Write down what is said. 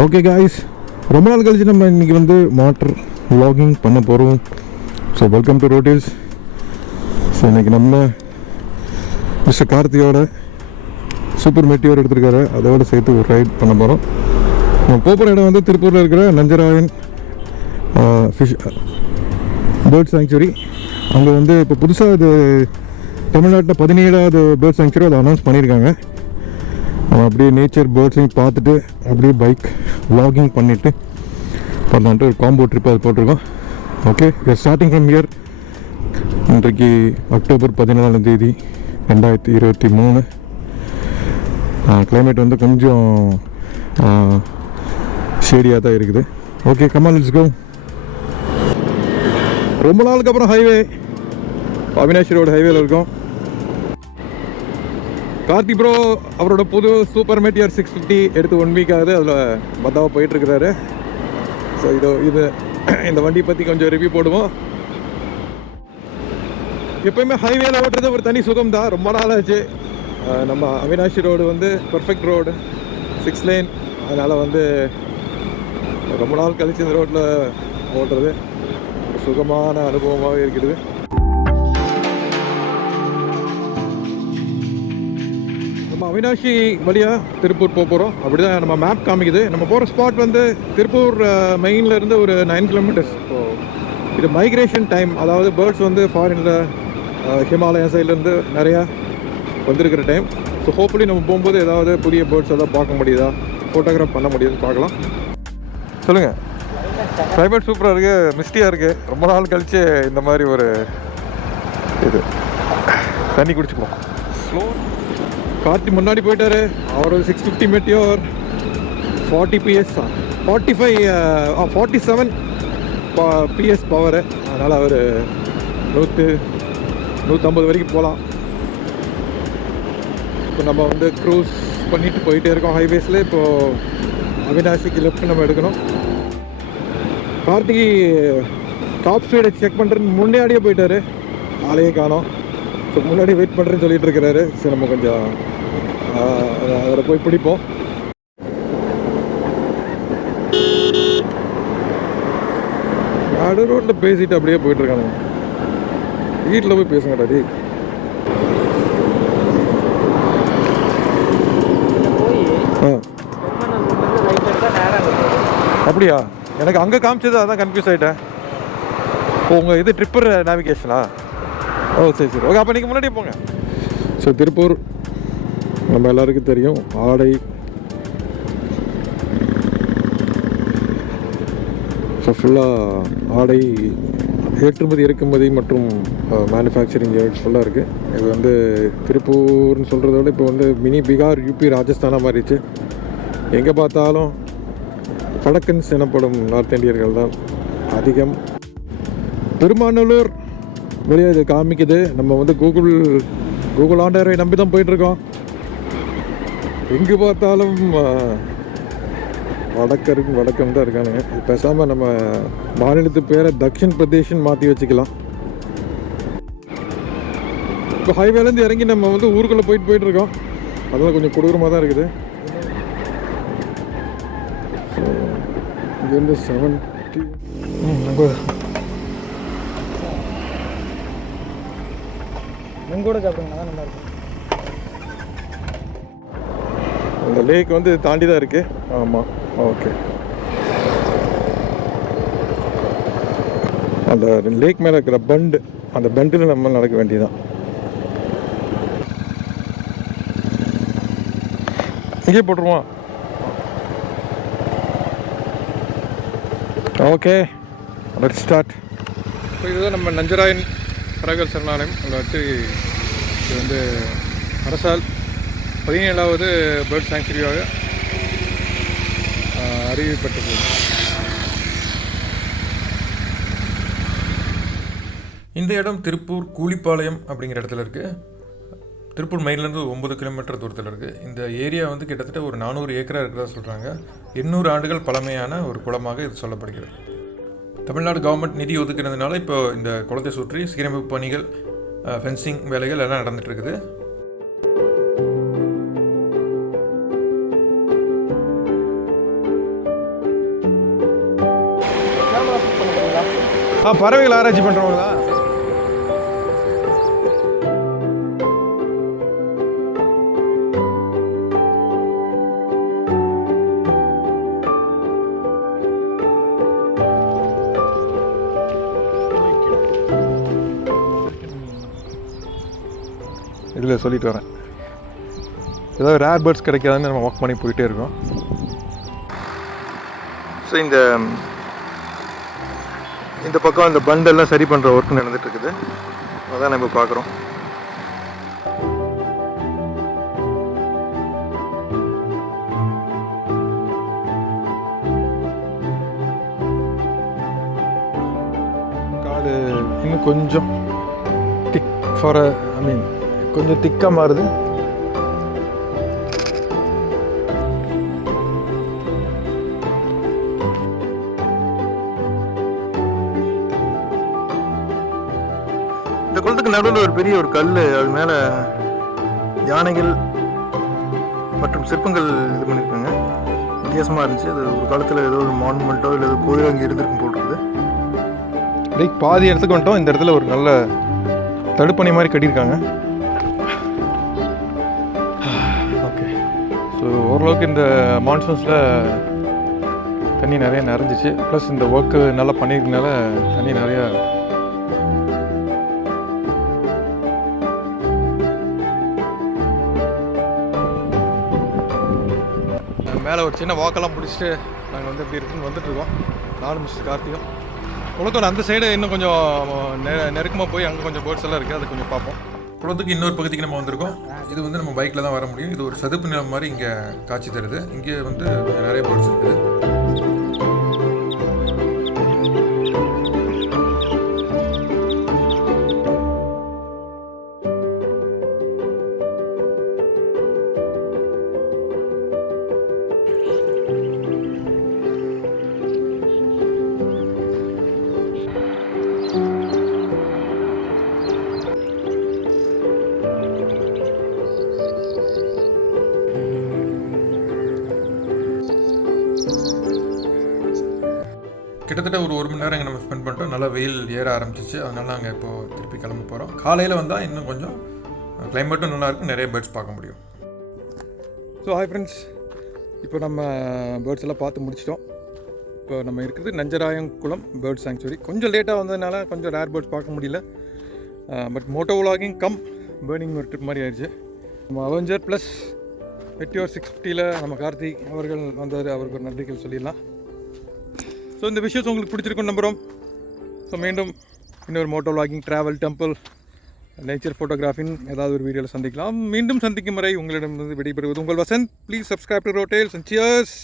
Okay guys, ரொம்ப நாள் கழிச்சு நம்ம இன்றைக்கி வந்து வாட்டர் vlogging பண்ண போகிறோம். So welcome to rotis. So இன்றைக்கி நம்ம மிஸ்டர் கார்த்தியோட சூப்பர் மெட்டியோர் எடுத்துருக்காரு, அதோடு சேர்த்து ஒரு ரைட் பண்ண போகிறோம். நம்ம போகிற இடம் வந்து திருப்பூரில் இருக்கிற நஞ்சராயன் ஃபிஷ் பேர்ட் சாங்சுரி. அங்கே வந்து இப்போ புதுசாக இது தமிழ்நாட்டில் 17வது பேர்ட் சாங்சுரி அதை அனௌன்ஸ் பண்ணியிருக்காங்க. நம்ம அப்படியே நேச்சர் பேர்ட்ஸையும் பார்த்துட்டு அப்படியே பைக் vlogging பண்ணிவிட்டு பண்ணலான்ட்டு ஒரு காம்போ ட்ரிப் அது போட்டிருக்கோம். Okay, starting from year. இன்றைக்கு அக்டோபர் 14ஆம் தேதி 2023. கிளைமேட் வந்து கொஞ்சம் ஷேடியாக தான் இருக்குது. Okay, come on let's go. ரொம்ப நாளுக்கு அப்புறம் ஹைவே, அவினாஷி ரோடு ஹைவேல இருக்கோம். கார்த்தி ப்ரோ அவரோட புது சூப்பர் மெட்டியர் 650 எடுத்து 1 வீக் ஆகுது, அதில் பத்தாவாக போயிட்டுருக்கிறாரு. ஸோ இது இந்த வண்டியை பற்றி கொஞ்சம் ரிவ்யூ போடுவோம். எப்போயுமே ஹைவேல ஓட்டுறது ஒரு தனி சுகம் தான். ரொம்ப நாள் ஆச்சு. நம்ம அவினாஷி ரோடு வந்து பர்ஃபெக்ட் ரோடு, 6 லேன். அதனால் வந்து ரொம்ப நாள் கழிச்சு இந்த ரோட்டில் ஓட்டுறது ஒரு சுகமான அனுபவமாகவே இருக்குது. அவினாஷி வழியாக திருப்பூர் போக போகிறோம். அப்படி தான் நம்ம மேப் காமிக்குது. நம்ம போகிற ஸ்பாட் வந்து திருப்பூர் மெயினில் இருந்து ஒரு 9 கிலோமீட்டர்ஸ். ஸோ இது மைக்ரேஷன் டைம், அதாவது பேர்ட்ஸ் வந்து ஃபாரினில் ஹிமாலயா சைட்லேருந்து நிறையா வந்திருக்கிற டைம். ஸோ ஹோப்ஃபுல்லி நம்ம போகும்போது ஏதாவது புதிய பேர்ட்ஸ் எதாவது பார்க்க முடியுதா, ஃபோட்டோகிராஃப் பண்ண முடியுதுன்னு பார்க்கலாம். சொல்லுங்கள். கிளைமேட் சூப்பராக இருக்குது, மிஸ்டியாக இருக்குது. ரொம்ப நாள் கழித்து இந்த மாதிரி ஒரு இது தண்ணி குடிச்சுப்போம். ஸ்லோ. கார்த்தி முன்னாடி போயிட்டாரு. அவர் 650 மெட்டியோர் 40 PS 47 PS பவரு. அதனால் அவர் 100-150 வரைக்கும் போகலாம். இப்போ நம்ம வந்து க்ரூஸ் பண்ணிட்டு போயிட்டே இருக்கோம் ஹைவேஸில். இப்போது அவினாஷிக்கு லெஃப்ட் நம்ம எடுக்கணும். கார்த்திகை டாப் ஸ்பீடை செக் பண்ணுறதுன்னு முன்னாடியே போயிட்டாரு, ஆளையே காணோம். ஸோ முன்னாடி வெயிட் பண்ணுறேன்னு சொல்லிட்டு இருக்கிறாரு. ஸோ நம்ம கொஞ்சம் அவரை போய் பிடிப்போம். நடு ரோட்டில் பேசிட்டு அப்படியே போயிட்டுருக்கானுங்க. வீட்டில் போய் பேசுங்கடா டி. அப்படியா? எனக்கு அங்கே காமிச்சது, அதான் கன்ஃபியூஸ் ஆகிட்டேன். இப்போ உங்கள் இது ட்ரிப்பர் நேவிகேஷனா? ஓ சரி சரி, ஓகே. அப்போ நீங்கள் முன்னாடியே போங்க. ஸோ திருப்பூர் நம்ம எல்லாருக்கும் தெரியும், ஆடை. ஸோ ஃபுல்லாக ஆடை ஏற்றுமதி, இறக்குமதி மற்றும் மேனுஃபேக்சரிங் யூனிட்ஸ் ஃபுல்லாக இருக்குது. இது வந்து திருப்பூர்னு சொல்கிறத விட இப்போ வந்து மினி பீகார், யூபி, ராஜஸ்தானாக மாறிடுச்சு. எங்கே பார்த்தாலும் வடக்கன்ஸ் எனப்படும் நார்த் இந்தியர்கள் தான் அதிகம். பெருமாநல்லூர் வெளியே இது காமிக்குது. நம்ம வந்து கூகுள் ஆண்டரை நம்பி தான் போயிட்டுருக்கோம். எங்கே பார்த்தாலும் வடக்கம் தான் இருக்கானுங்க. பேசாமல் நம்ம மாநிலத்து பேரை தக்ஷின் பிரதேஷ்னு மாற்றி வச்சுக்கலாம். இப்போ ஹைவேலேருந்து இறங்கி நம்ம வந்து ஊருக்குள்ளே போயிட்டுருக்கோம். அதெல்லாம் கொஞ்சம் கொடூரமாக தான் இருக்குது. ஸோ இது வந்து 70 கூட சாப்பிடுங்க, நல்லா இருக்கும். அந்த லேக் வந்து தாண்டி தான் இருக்குது. ஆமாம், ஓகே. அந்த லேக் மேலே இருக்கிற பண்டு, அந்த பண்டில் நம்ம நடக்க வேண்டியதுதான். இங்கே போட்டுருவோம். Okay, let's start. இப்போ இதுதான் நம்ம நஞ்சராயன் பறவைகள் சரணாலயம். அதில் வச்சு இது வந்து அரசால் 17வது பேர்ட் சாங்சுரியாக அறிவிக்கப்பட்டது. இந்த இடம் திருப்பூர் கூலிப்பாளையம் அப்படிங்கிற இடத்துல இருக்குது. திருப்பூர் மெயின்லேருந்து 9 கிலோமீட்டர் தூரத்தில் இருக்குது. இந்த ஏரியா வந்து கிட்டத்தட்ட ஒரு 400 ஏக்கராக இருக்கிறதா சொல்கிறாங்க. 800 ஆண்டுகள் பழமையான ஒரு குளமாக இது சொல்லப்படுகிறது. தமிழ்நாடு கவர்மெண்ட் நிதி ஒதுக்கினதுனால இப்போ இந்த குளத்தை சுற்றி சீரமைப்பு பணிகள், ஃபென்சிங் வேலைகள் எல்லாம் நடந்துகிட்ருக்குது. பறவைகள் ஆராய்ச்சி பண்ணுறவங்களா? இதில் சொல்லிட்டு வரேன், ஏதாவது ரேர் பேர்ட்ஸ் கிடைக்காதுன்னு நம்ம வாக் பண்ணி போயிட்டே இருக்கோம். ஸோ இந்த பக்கம் இந்த பண்டெல்லாம் சரி பண்ணுற ஒர்க் நடந்துட்டு இருக்குது. அதான் நம்ம பார்க்குறோம். காடு இன்னும் கொஞ்சம் திக் ஃபார் கொஞ்சம் திக்காக மாறுது. இந்த குளத்துக்கு நடுவில் ஒரு பெரிய ஒரு கல், அது மேலே யானைகள் மற்றும் சிற்பங்கள் இது பண்ணியிருக்காங்க. வித்தியாசமாக இருந்துச்சு. அது ஒரு காலத்தில் ஏதோ ஒரு மானுமெண்ட்டோ இல்லை ஏதோ கோயில் அங்கே இருந்திருக்கும் போட்டிருக்குது. அப்படியே பாதி இடத்துக்கு வந்துட்டோம். இந்த இடத்துல ஒரு நல்ல தடுப்பணை மாதிரி கட்டியிருக்காங்க. ஓகே, ஸோ ஓரளவுக்கு இந்த மான்சூன்ஸில் தண்ணி நிறைய நிறைஞ்சிச்சு. ப்ளஸ் இந்த ஒர்க்கு நல்லா பண்ணியிருக்கனால தண்ணி நிறையா மேலே ஒரு சின்ன வாக்கெல்லாம் பிடிச்சிட்டு நாங்கள் வந்து எப்படி இருக்குன்னு வந்துட்டுருக்கோம். நானும் மிஸ்டர் கார்த்திகம். குளத்தோட அந்த சைடு இன்னும் கொஞ்சம் நெருக்கமாக போய் அங்கே கொஞ்சம் பேர்ட்ஸ் எல்லாம் இருக்குது, அதை கொஞ்சம் பார்ப்போம். குளத்துக்கு இன்னொரு பகுதிக்கு நம்ம வந்திருக்கோம். இது வந்து நம்ம பைக்கில் தான் வர முடியும். இது ஒரு சதுப்பு நிலம் மாதிரி இங்கே காட்சி தருது. இங்கே வந்து கொஞ்சம் நிறைய பேர்ட்ஸ் இருக்குது. கிட்டத்தட்ட ஒரு மணி நேரம் இங்கே நம்ம ஸ்பெண்ட் பண்ணிட்டோம். நல்லா வெயில் ஏற ஆரம்பிச்சிச்சு. அதனால் நாங்கள் இப்போது திருப்பி கிளம்ப போகிறோம். காலையில் வந்தால் இன்னும் கொஞ்சம் கிளைமேட்டும் நல்லாயிருக்கும், நிறைய பேர்ட்ஸ் பார்க்க முடியும். ஸோ ஹாய் ஃப்ரெண்ட்ஸ், இப்போ நம்ம பேர்ட்ஸ் எல்லாம் பார்த்து முடிச்சிட்டோம். இப்போ நம்ம இருக்கிறது நஞ்சராயன் குளம் பேர்ட் சாங்சுரி. கொஞ்சம் லேட்டாக வந்ததுனால கொஞ்சம் ரேர் பேர்ட்ஸ் பார்க்க முடியல. But moto vlogging cum birding ஒரு ட்ரிப் மாதிரி ஆயிடுச்சு. நம்ம அவெஞ்சர் ப்ளஸ் மெட்டியோர் 650 நம்ம கார்த்திக் அவர்கள் வந்தார். அவருக்கு ஒரு நன்றிகள் சொல்லிடலாம். ஸோ இந்த விஷயம் உங்களுக்கு பிடிச்சிருக்கும் நம்புகிறோம். ஸோ மீண்டும் இன்னொரு moto vlogging, travel, temple, nature ஃபோட்டோகிராஃபின் ஏதாவது ஒரு வீடியோவில் சந்திக்கலாம். மீண்டும் சந்திக்கும் வரை உங்களிடமிருந்து விடைபெறுவது உங்கள் Vasanth. Please subscribe to road tales and cheers.